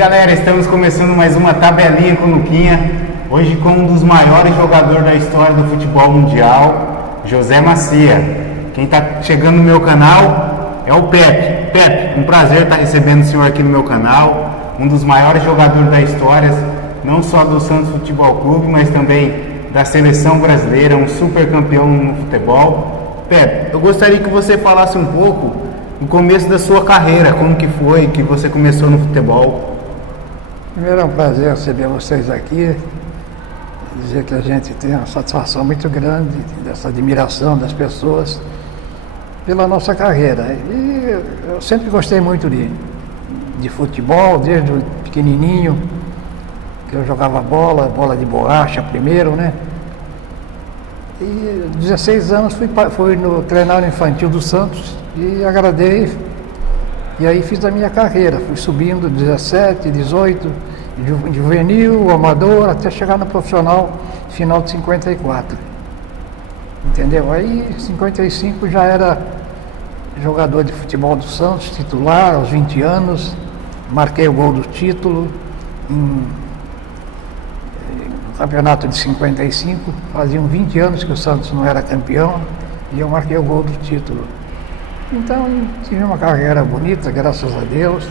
Galera, estamos começando mais uma tabelinha com o Luquinha. Hoje com um dos maiores jogadores da história do futebol mundial, José Macia. Quem está chegando no meu canal é o Pepe. Pepe, um prazer estar recebendo o senhor aqui no meu canal. Um dos maiores jogadores da história, não só do Santos Futebol Clube, mas também da seleção brasileira, um super campeão no futebol. Pepe, eu gostaria que você falasse um pouco no começo da sua carreira, como que foi que você começou no futebol? Primeiro é um prazer receber vocês aqui, dizer que a gente tem uma satisfação muito grande dessa admiração das pessoas pela nossa carreira. E eu sempre gostei muito de futebol, desde o pequenininho, que eu jogava bola de borracha primeiro, né? E 16 anos fui no treinário infantil do Santos e agradei. E aí fiz a minha carreira, fui subindo 17, 18, juvenil, amador, até chegar no profissional, final de 54. Entendeu? Aí em 55 já era jogador de futebol do Santos, titular, aos 20 anos, marquei o gol do título no campeonato de 55, faziam 20 anos que o Santos não era campeão e eu marquei o gol do título. Então, tive uma carreira bonita, graças a Deus,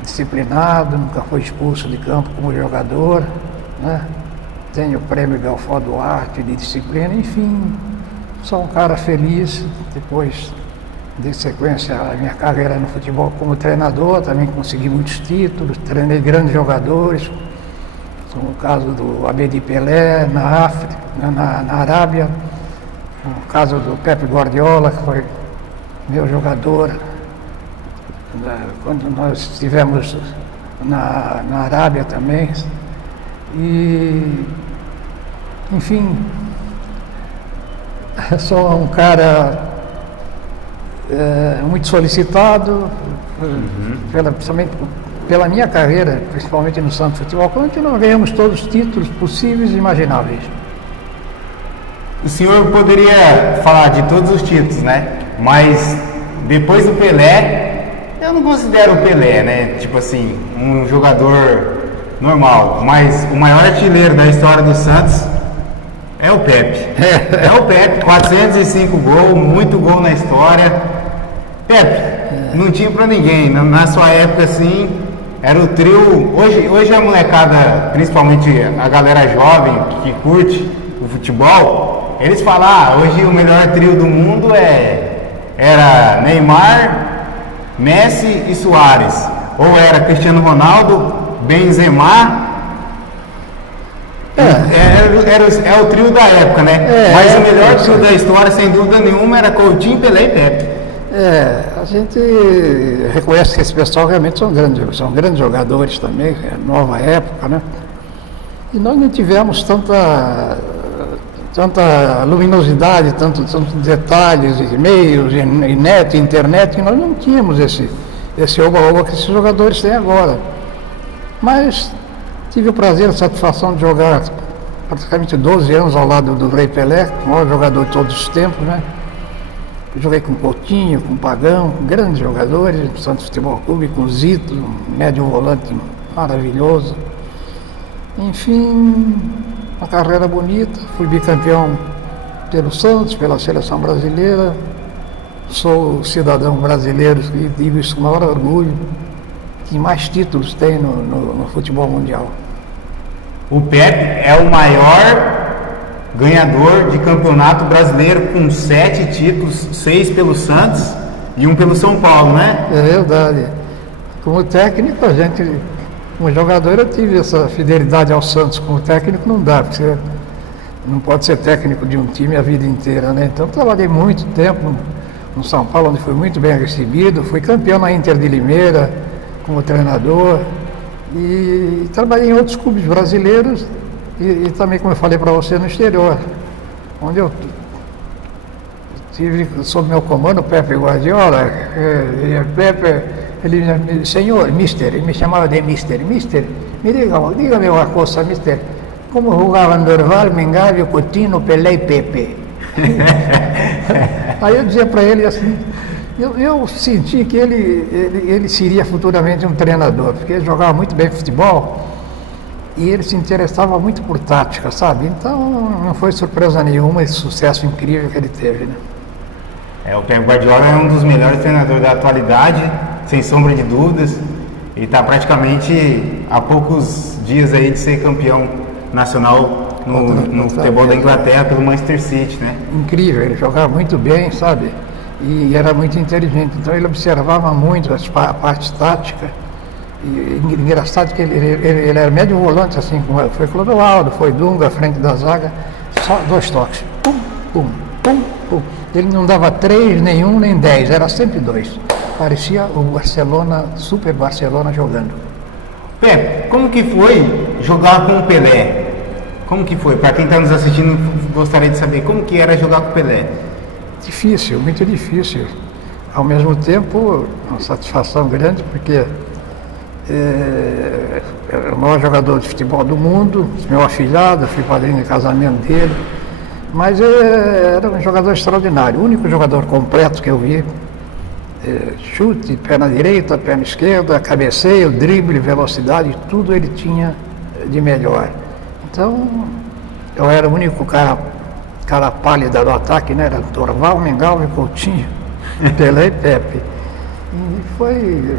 disciplinado, nunca fui expulso de campo como jogador, né? Tenho o prêmio Belfort Duarte de disciplina, enfim, sou um cara feliz. Depois, de sequência, a minha carreira no futebol como treinador, também consegui muitos títulos, treinei grandes jogadores, como o caso do Abedi Pelé na África, na Arábia, o caso do Pepe Guardiola, que foi meu jogador, quando nós estivemos na Arábia também. E, enfim, sou um cara muito solicitado, principalmente pela minha carreira, principalmente no Santos Futebol Clube, que nós ganhamos todos os títulos possíveis e imagináveis. O senhor poderia falar de todos os títulos, né? Mas depois do Pelé, eu não considero o Pelé, né? Tipo assim, um jogador normal. Mas o maior artilheiro da história do Santos é o Pepe. É o Pepe, 405 gols, muito gol na história. Pepe, não tinha pra ninguém. Na sua época, assim, era o trio. Hoje a molecada, principalmente a galera jovem que curte o futebol, eles falam, hoje o melhor trio do mundo era Neymar, Messi e Suárez. Ou era Cristiano Ronaldo, Benzema. É o trio da época, né? Mas o melhor trio da história, sem dúvida nenhuma, era Coutinho, Pelé e Pepe. A gente reconhece que esse pessoal realmente são grandes jogadores também, nova época, né? E nós não tivemos tanta luminosidade, tantos detalhes, e-mails, e net, internet, que nós não tínhamos esse oba-oba que esses jogadores têm agora. Mas tive o prazer, a satisfação de jogar praticamente 12 anos ao lado do Rei Pelé, o maior jogador de todos os tempos, né? Joguei com Coutinho, com Pagão, grandes jogadores do Santos Futebol Clube, com Zito, um médio volante maravilhoso. Enfim, uma carreira bonita, fui bicampeão pelo Santos, pela seleção brasileira, sou cidadão brasileiro e digo isso com o maior orgulho, que mais títulos tem no futebol mundial. O Pepe é o maior ganhador de campeonato brasileiro com 7 títulos, 6 pelo Santos e 1 pelo São Paulo, né? É verdade. Como técnico, como jogador, eu tive essa fidelidade ao Santos. Como técnico não dá, porque você não pode ser técnico de um time a vida inteira, né? Então trabalhei muito tempo no São Paulo, onde fui muito bem recebido, fui campeão na Inter de Limeira como treinador e trabalhei em outros clubes brasileiros e também, como eu falei para você, no exterior, onde eu tive sob meu comando o Pepe Guardiola. Pepe, senhor, mister, ele me chamava de mister, diga-me uma coisa, mister, como jogavam Dorval, Mengalho, Coutinho, Pelé e Pepe? Aí eu dizia para ele assim, Eu senti que ele seria futuramente um treinador, porque ele jogava muito bem futebol e ele se interessava muito por tática, sabe? Então não foi surpresa nenhuma esse sucesso incrível que ele teve, né? O Pep Guardiola é um dos melhores treinadores da atualidade, sem sombra de dúvidas. Ele está praticamente há poucos dias aí de ser campeão nacional no futebol da Inglaterra pelo Manchester City, né? Incrível, ele jogava muito bem, sabe? E era muito inteligente, então ele observava muito a parte tática. E engraçado que ele era médio volante, assim, como foi Clodoaldo, foi Dunga, à frente da zaga, só 2 toques, pum, pum, pum, pum. Ele não dava 3, nem 1, nem 10, era sempre 2. Parecia o Barcelona, Super Barcelona jogando. Pepe, como que foi jogar com o Pelé? Como que foi? Para quem está nos assistindo, gostaria de saber como que era jogar com o Pelé. Difícil, muito difícil. Ao mesmo tempo, uma satisfação grande, porque era o maior jogador de futebol do mundo, meu afilhado, fui padrinho de casamento dele, mas era um jogador extraordinário, o único jogador completo que eu vi. Chute, perna direita, perna esquerda, cabeceio, drible, velocidade, tudo ele tinha de melhor. Então, eu era o único cara pálida do ataque, né? Era Dorval, Mengalvio, Coutinho, Pelé e Pepe. E foi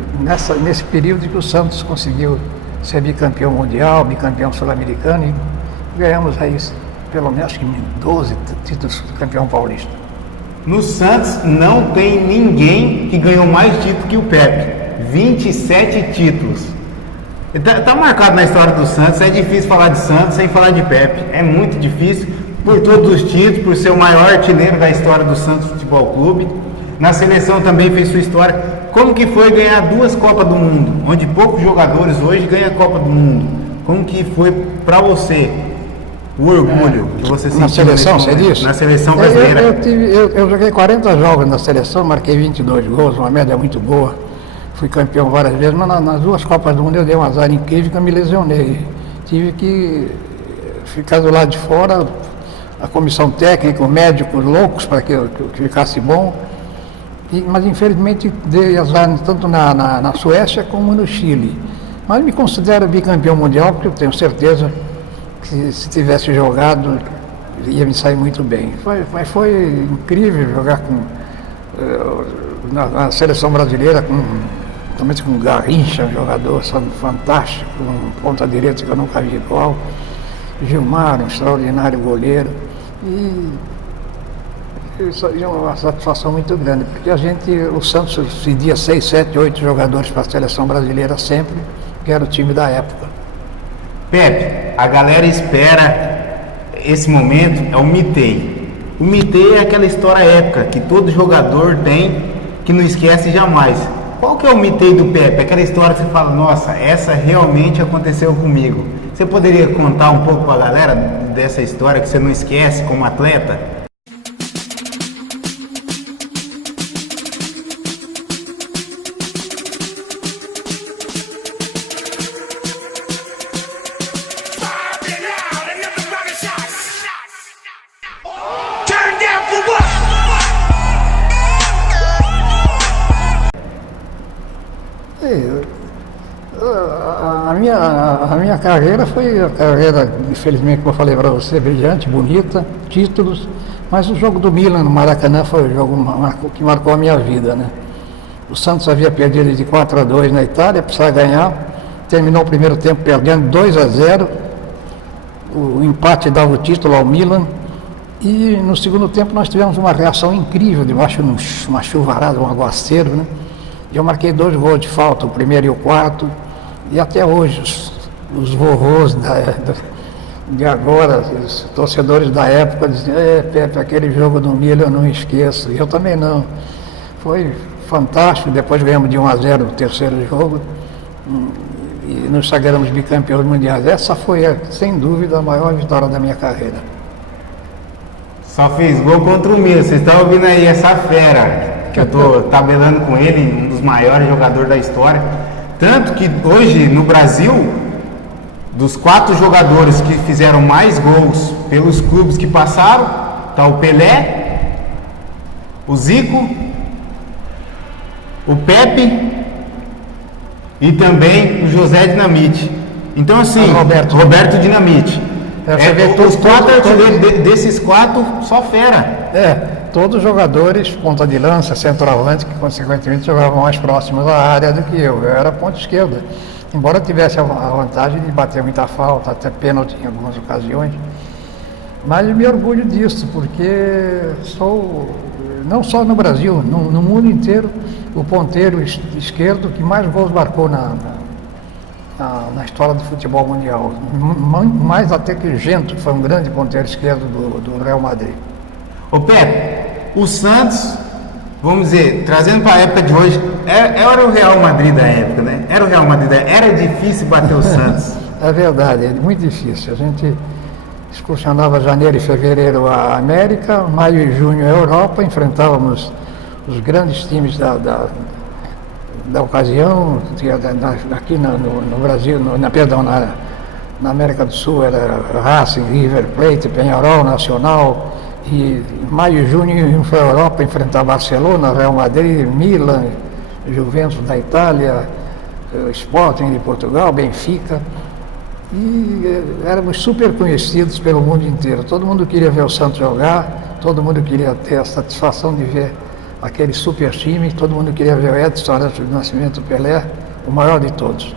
nesse período que o Santos conseguiu ser bicampeão mundial, bicampeão sul-americano e ganhamos aí pelo menos acho que 12 títulos de campeão paulista. No Santos não tem ninguém que ganhou mais títulos que o Pepe. 27 títulos. Tá marcado na história do Santos. É difícil falar de Santos sem falar de Pepe. É muito difícil por todos os títulos, por ser o maior artilheiro da história do Santos Futebol Clube. Na seleção também fez sua história. Como que foi ganhar 2 Copas do Mundo, onde poucos jogadores hoje ganham a Copa do Mundo? Como que foi para você o orgulho que você sentiu? Na seleção, você disse? Na seleção brasileira. Eu joguei 40 jogos na seleção, marquei 22 gols, uma média muito boa. Fui campeão várias vezes, mas nas 2 Copas do Mundo eu dei um azar incrível que eu me lesionei. Tive que ficar do lado de fora, a comissão técnica, os médicos loucos para que eu ficasse bom. Mas infelizmente dei azar tanto na Suécia como no Chile. Mas me considero bicampeão mundial porque eu tenho certeza que se tivesse jogado ia me sair muito bem. Mas foi incrível jogar na seleção brasileira também com Garrincha, um jogador fantástico, um ponta direita que eu nunca vi igual. Gilmar, um extraordinário goleiro. E isso é uma satisfação muito grande, porque o Santos cedia 6, 7, 8 jogadores para a seleção brasileira sempre, que era o time da época. Pepe, a galera espera esse momento, é o Mitei. O Mitei é aquela história épica que todo jogador tem, que não esquece jamais. Qual que é o Mitei do Pepe? Aquela história que você fala, nossa, essa realmente aconteceu comigo. Você poderia contar um pouco para a galera dessa história que você não esquece como atleta? A minha carreira foi a carreira, infelizmente, como eu falei para você, brilhante, bonita, títulos, mas o jogo do Milan no Maracanã foi o jogo que marcou a minha vida, né? O Santos havia perdido de 4-2 na Itália, precisava ganhar, terminou o primeiro tempo perdendo 2-0, o empate dava o título ao Milan, e no segundo tempo nós tivemos uma reação incrível, debaixo de uma chuvarada, um aguaceiro, né? Eu marquei 2 gols de falta, o primeiro e o quarto, e até hoje os vovôs de agora, os torcedores da época dizem, Pepe, aquele jogo do Milan eu não esqueço, e eu também não. Foi fantástico, depois ganhamos de 1-0 o terceiro jogo, e nos sagramos bicampeões mundiais. Essa foi, sem dúvida, a maior vitória da minha carreira. Só fez gol contra o Milan, vocês estão ouvindo aí essa fera, que eu estou tabelando com ele, um dos maiores jogadores da história. Tanto que hoje no Brasil, dos 4 jogadores que fizeram mais gols pelos clubes que passaram, está o Pelé, o Zico, o Pepe e também o José Dinamite. Então assim, Roberto Dinamite. Os quatro artilheiros desses quatro, só fera. Todos jogadores, ponta de lança, centroavante, que consequentemente jogavam mais próximos da área do que eu. Eu era ponta esquerda. Embora tivesse a vantagem de bater muita falta, até pênalti em algumas ocasiões. Mas eu me orgulho disso, porque sou, não só no Brasil, no mundo inteiro, o ponteiro esquerdo que mais gols marcou na história do futebol mundial. Mais até que Gento, que foi um grande ponteiro esquerdo do Real Madrid. Ô Pepe, o Santos, vamos dizer, trazendo para a época de hoje, era o Real Madrid da época, né? Era o Real Madrid da época, era difícil bater o Santos. É verdade, é muito difícil. A gente excursionava janeiro e fevereiro a América, maio e junho a Europa, enfrentávamos os grandes times da ocasião, aqui no Brasil, na América do Sul era Racing, River Plate, Peñarol, Nacional, e maio e junho íamos para a Europa enfrentar Barcelona, Real Madrid, Milan, Juventus da Itália, Sporting de Portugal, Benfica, e éramos super conhecidos pelo mundo inteiro. Todo mundo queria ver o Santos jogar, todo mundo queria ter a satisfação de ver aquele super time, todo mundo queria ver o Edson Arantes do Nascimento, Pelé, o maior de todos.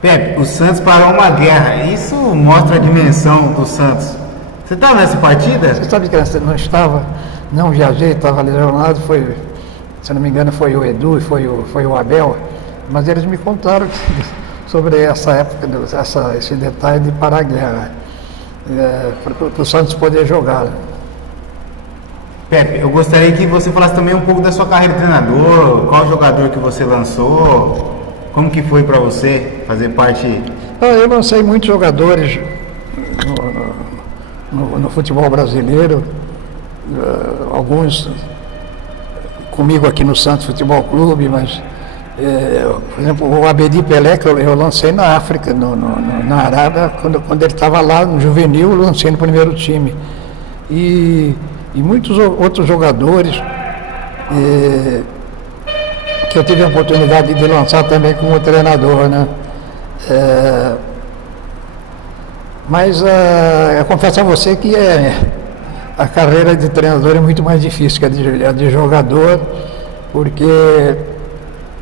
Pepe, o Santos parou uma guerra, isso mostra a dimensão do Santos. Você estava nessa partida? Você sabe que eu não estava, não viajei, estava lesionado, se não me engano foi o Edu e foi o Abel, mas eles me contaram sobre essa época, esse detalhe de parar a guerra, para o Santos poder jogar. Pepe, eu gostaria que você falasse também um pouco da sua carreira de treinador, qual jogador que você lançou, como que foi para você fazer parte... Eu lancei muitos jogadores no futebol brasileiro, alguns comigo aqui no Santos Futebol Clube, mas, por exemplo, o Abedi Pelé, que eu lancei na África, na Arábia, quando ele estava lá no juvenil, eu lancei no primeiro time. E muitos outros jogadores que eu tive a oportunidade de lançar também como treinador, né? Mas eu confesso a você que a carreira de treinador é muito mais difícil que a de jogador, porque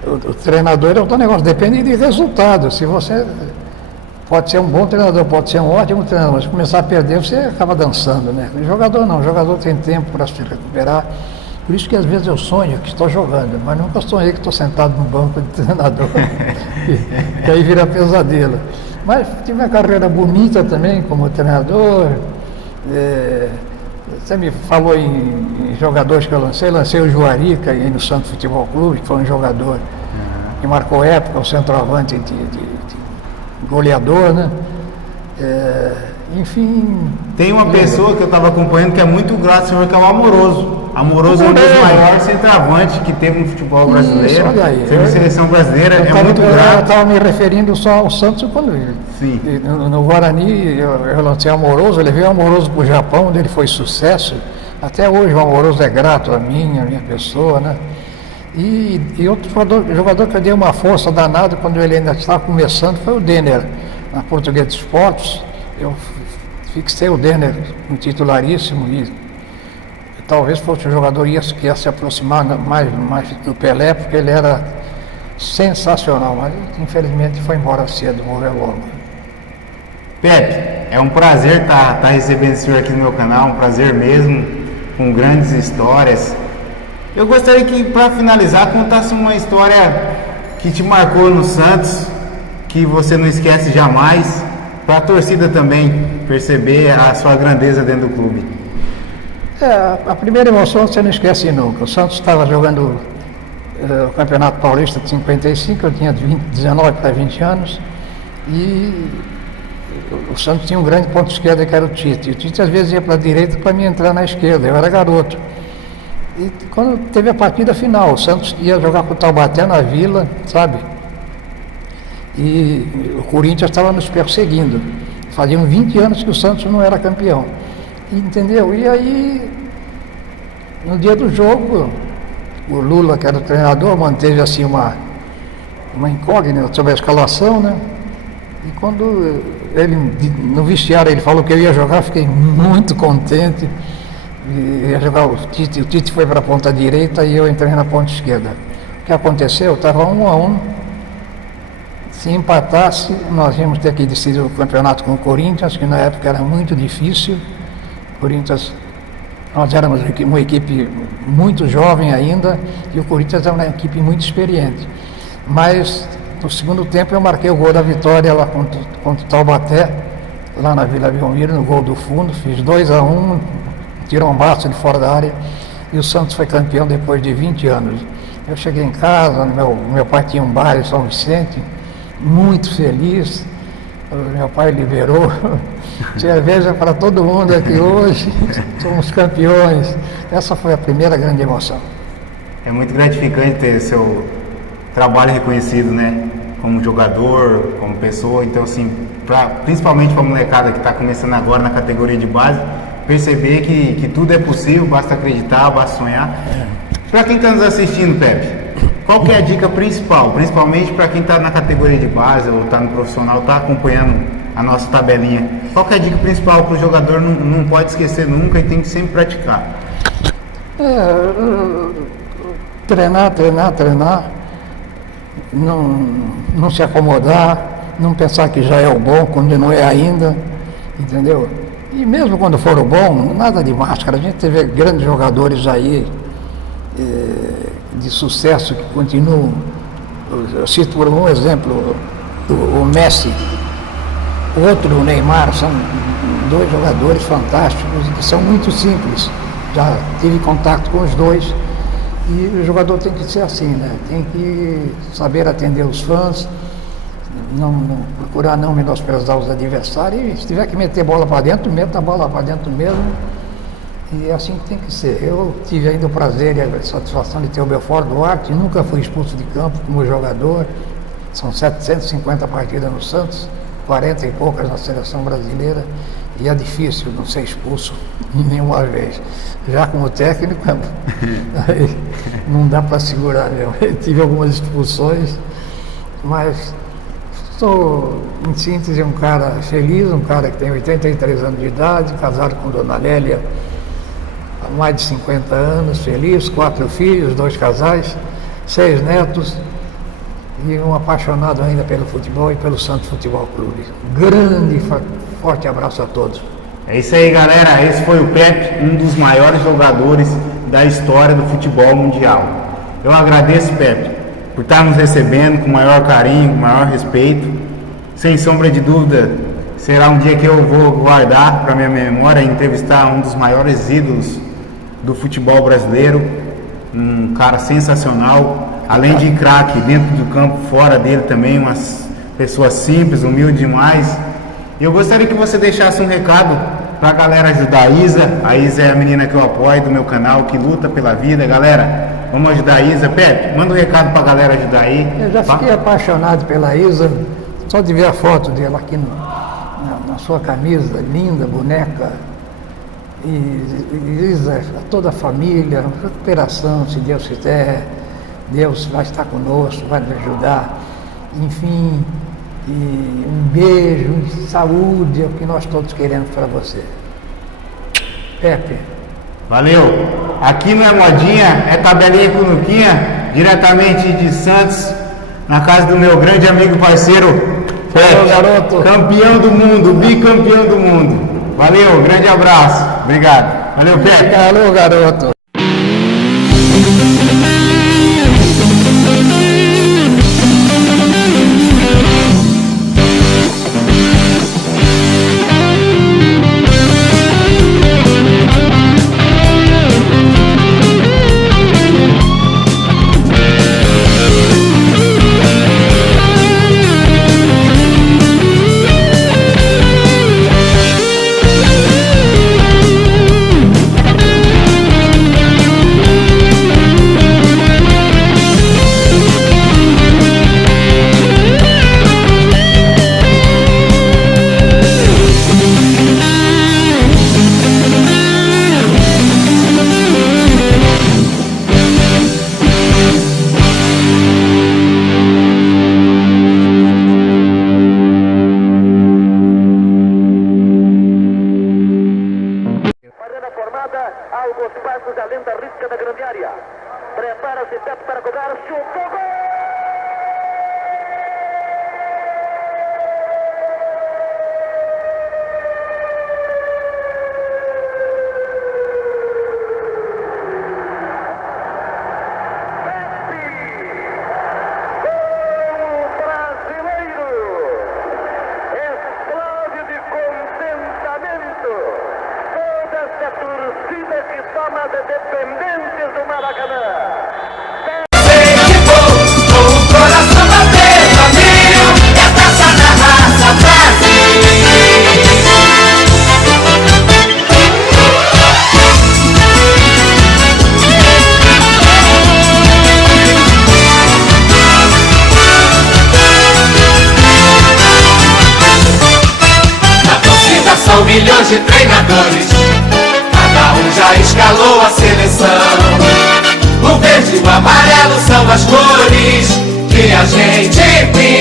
o treinador é outro negócio, depende de resultado. Se você pode ser um bom treinador, pode ser um ótimo treinador, mas se começar a perder, você acaba dançando, né? O jogador não, o jogador tem tempo para se recuperar. Por isso que às vezes eu sonho que estou jogando, mas nunca sonhei que estou sentado no banco de treinador, que aí vira pesadelo. Mas tive uma carreira bonita também como treinador. Você me falou em jogadores que eu lancei o Juarica aí no Santos Futebol Clube, que foi um jogador que marcou época, um centroavante de goleador, né? Enfim... Tem uma pessoa que eu estava acompanhando que é muito grato, senhor, que é o Amoroso. Amoroso é um dos maiores centroavantes que teve no futebol brasileiro. Isso, olha aí. Teve seleção brasileira, é muito grato. Eu estava me referindo só ao Santos quando no Guarani eu lancei o Amoroso, eu levei o Amoroso para o Japão, onde ele foi sucesso. Até hoje o Amoroso é grato a minha pessoa, né? E outro jogador que eu dei uma força danada quando ele ainda estava começando foi o Denner, na Portuguesa de Esportes. Eu fixei o Denner um titularíssimo e talvez fosse um jogador que ia se aproximar mais do Pelé, porque ele era sensacional, mas infelizmente foi embora cedo, morreu logo. Pepe, é um prazer estar recebendo o senhor aqui no meu canal, um prazer mesmo, com grandes histórias. Eu gostaria que, para finalizar, contasse uma história que te marcou no Santos, que você não esquece jamais, para a torcida também perceber a sua grandeza dentro do clube. A primeira emoção você não esquece nunca. O Santos estava jogando o Campeonato Paulista de 55, eu tinha 19 para 20 anos, e o Santos tinha um grande ponto esquerdo que era o Tite. E o Tite às vezes ia para a direita para mim entrar na esquerda, eu era garoto. E quando teve a partida final, o Santos ia jogar com o Taubaté na Vila, sabe? E o Corinthians estava nos perseguindo. Faziam 20 anos que o Santos não era campeão. Entendeu? E aí, no dia do jogo, o Lula, que era o treinador, manteve assim uma incógnita sobre a escalação, né? E quando ele, no vestiário, ele falou que eu ia jogar, fiquei muito contente. Ia jogar o Tite foi para a ponta direita e eu entrei na ponta esquerda. O que aconteceu? Estava 1-1. Se empatasse, nós íamos ter que decidir o campeonato com o Corinthians, que na época era muito difícil. Corinthians, nós éramos uma equipe muito jovem ainda e o Corinthians era uma equipe muito experiente. Mas no segundo tempo eu marquei o gol da vitória lá contra o Taubaté, lá na Vila Belmiro, no gol do fundo, fiz 2-1, tirou um baço de fora da área e o Santos foi campeão depois de 20 anos. Eu cheguei em casa, meu pai tinha um bar em São Vicente, muito feliz, meu pai liberou cerveja para todo mundo aqui hoje, somos campeões. Essa foi a primeira grande emoção. É muito gratificante ter seu trabalho reconhecido, né? Como jogador, como pessoa. Então, assim, principalmente para a molecada que está começando agora na categoria de base, perceber que tudo é possível, basta acreditar, basta sonhar. Para quem está nos assistindo, Pepe, qual que é a dica principal, principalmente para quem está na categoria de base ou está no profissional, está acompanhando a nossa tabelinha? Qual que é a dica principal para o jogador não pode esquecer nunca e tem que sempre praticar? Treinar. Não se acomodar, não pensar que já é o bom quando não é ainda, entendeu? E mesmo quando for o bom, nada de máscara. A gente teve grandes jogadores aí de sucesso que continuam. Eu cito por um exemplo o Messi, o outro, o Neymar, são dois jogadores fantásticos que são muito simples. Já tive contato com os dois. E o jogador tem que ser assim, né? Tem que saber atender os fãs, procurar não menosprezar os adversários, e se tiver que meter bola para dentro, meta a bola para dentro mesmo. E é assim que tem que ser. Eu tive ainda o prazer e a satisfação de ter o Belfort Duarte, nunca fui expulso de campo como jogador. São 750 partidas no Santos, 40 e poucas na seleção brasileira. E é difícil não ser expulso nenhuma vez. Já como técnico, aí não dá para segurar mesmo. Eu tive algumas expulsões, mas sou, em síntese, um cara feliz, um cara que tem 83 anos de idade, casado com Dona Lélia há mais de 50 anos, feliz, 4 filhos, 2 casais, 6 netos e um apaixonado ainda pelo futebol e pelo Santos Futebol Clube. Grande e forte abraço a todos. É isso aí, galera. Esse foi o Pepe, um dos maiores jogadores da história do futebol mundial. Eu agradeço, Pepe, por estar nos recebendo com o maior carinho, com o maior respeito. Sem sombra de dúvida, será um dia que eu vou guardar para minha memória entrevistar um dos maiores ídolos do futebol brasileiro, um cara sensacional, além de craque dentro do campo, fora dele também, uma pessoa simples, humilde demais. Eu gostaria que você deixasse um recado para a galera ajudar a Isa. A Isa é a menina que eu apoio do meu canal, que luta pela vida. Galera, vamos ajudar a Isa. Pepe, manda um recado para a galera ajudar aí. Eu já fiquei apaixonado pela Isa, só de ver a foto dela aqui na sua camisa, linda, boneca. E Isa, toda a família, recuperação, se Deus quiser. Deus vai estar conosco, vai nos ajudar. Enfim, e um beijo, saúde, é o que nós todos queremos para você. Pepe. Valeu. Aqui não é modinha, é tabelinha com Luquinha, diretamente de Santos, na casa do meu grande amigo parceiro Pepe, garoto. Campeão do mundo, bicampeão do mundo. Valeu, grande abraço. Obrigado. Valeu, Pepe. Alô, garoto. jogadores, cada um já escalou a seleção. O verde e o amarelo são as cores que a gente pinta.